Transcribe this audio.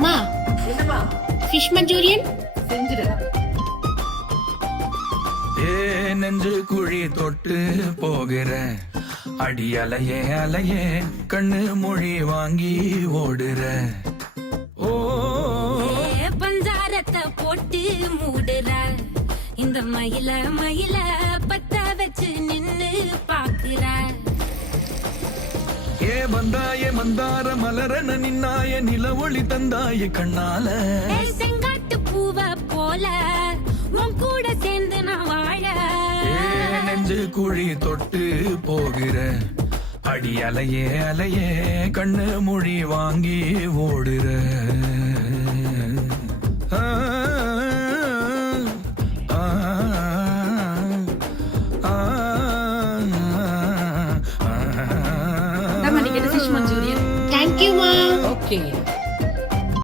அம்மா என்னப்பா fish Manchurian செஞ்சிருக்கேன். ஏ நெஞ்சு குழி தொட்டு போகிற அடி அலையே அலையே கண்ணு மொழி வாங்கி ஓடுற ஓ பஞ்சாரத்தை போட்டு மூடுற இந்த மயில மயில பத்த வச்சு நின்னு பாக்குற ஏ வந்தாய மந்தார மலரன நின்னாய நில ஒளி தந்தாய கண்ணால செங்காட்டு பூவ போல உன் கூட சேர்ந்து நான் வாழ ஏ நெஞ்சு குழி தொட்டு போகிற அடி அலையே அலையே கண்ணு மொழி வாங்கி ஓடுற